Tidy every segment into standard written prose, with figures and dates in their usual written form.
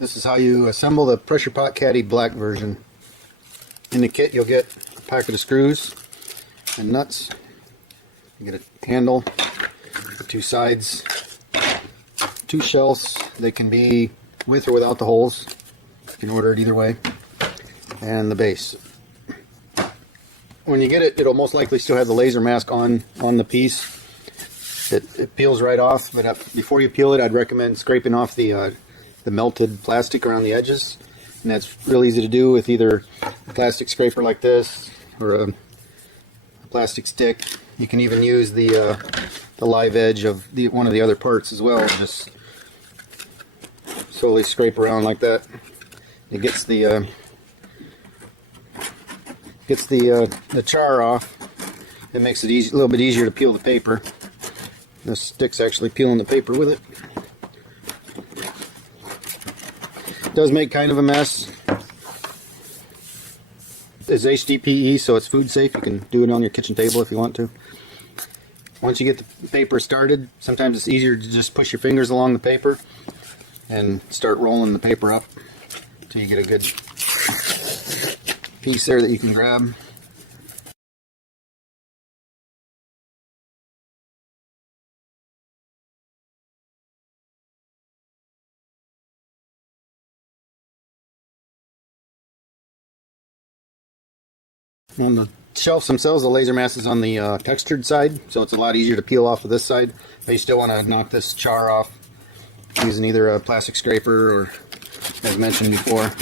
This is how you assemble the pressure pot caddy black version. In the kit you'll get a packet of screws and nuts. You get a handle, the two sides, two shelves. They can be with or without the holes. You can order it either way. And the base. When you get it, it'll most likely still have the laser mask on the piece. It peels right off, but before you peel it, I'd recommend scraping off the melted plastic around the edges, and that's real easy to do with either a plastic scraper like this or a plastic stick. You can even use the live edge of one of the other parts as well. Just slowly scrape around like that. It gets the char off. It makes it a little bit easier to peel the paper. The stick's actually peeling the paper with it. It does make kind of a mess. It's HDPE, so it's food safe. You can do it on your kitchen table if you want to. Once you get the paper started, sometimes it's easier to just push your fingers along the paper and start rolling the paper up until you get a good piece there that you can grab. On the shelves themselves, the laser mask is on the textured side, so it's a lot easier to peel off of this side. But you still want to knock this char off using either a plastic scraper or, as mentioned before.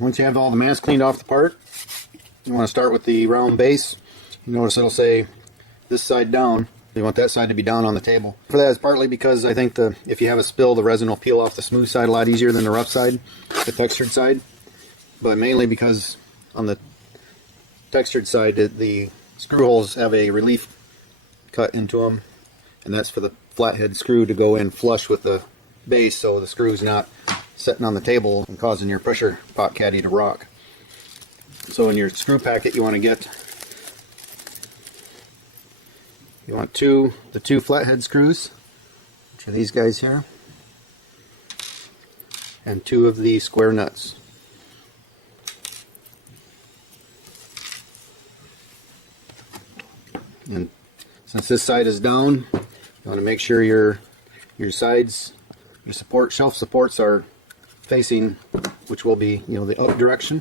Once you have all the mask cleaned off the part, you want to start with the round base. You notice it'll say this side down. You want that side to be down on the table. For that is partly because I think if you have a spill, the resin will peel off the smooth side a lot easier than the rough side, the textured side. But mainly because on the textured side, the screw holes have a relief cut into them, and that's for the flathead screw to go in flush with the base, so the screw's not sitting on the table and causing your pressure pot caddy to rock. So in your screw packet, you want the two flathead screws, which are these guys here, and two of the square nuts. And since this side is down, you want to make sure your sides, your shelf supports are facing, which will be, the up direction.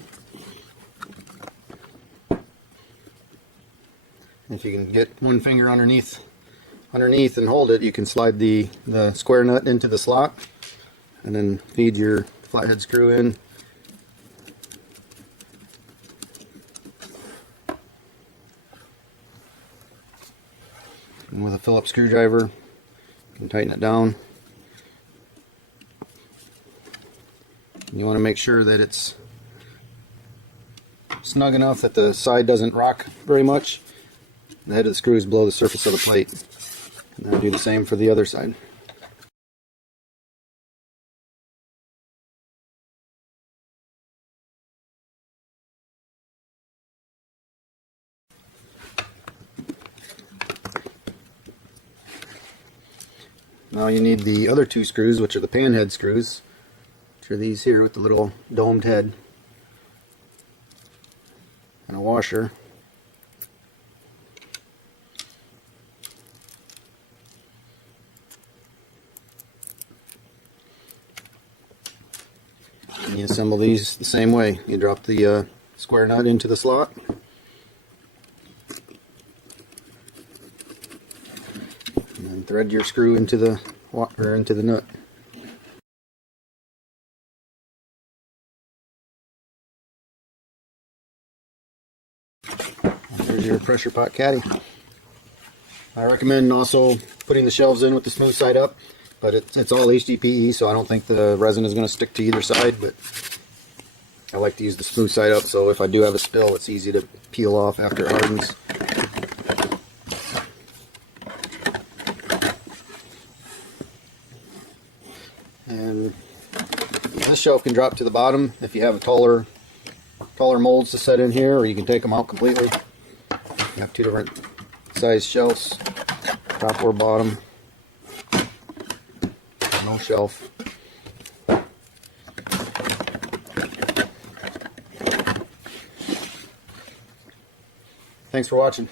If you can get one finger underneath and hold it, you can slide the square nut into the slot and then feed your flathead screw in. And with a Phillips screwdriver, you can tighten it down. You want to make sure that it's snug enough that the side doesn't rock very much. The head of the screw is below the surface of the plate. And then do the same for the other side. Now you need the other two screws, which are the pan head screws. Which are these here with the little domed head and a washer. And you assemble these the same way. You drop the square nut into the slot. And then thread your screw into the nut. There's your pressure pot caddy. I recommend also putting the shelves in with the smooth side up, but it's all HDPE, so I don't think the resin is going to stick to either side, but I like to use the smooth side up, so if I do have a spill, it's easy to peel off after it hardens. And this shelf can drop to the bottom if you have a taller molds to set in here, or you can take them out completely. You have two different size shelves, top or bottom. No shelf. Thanks for watching.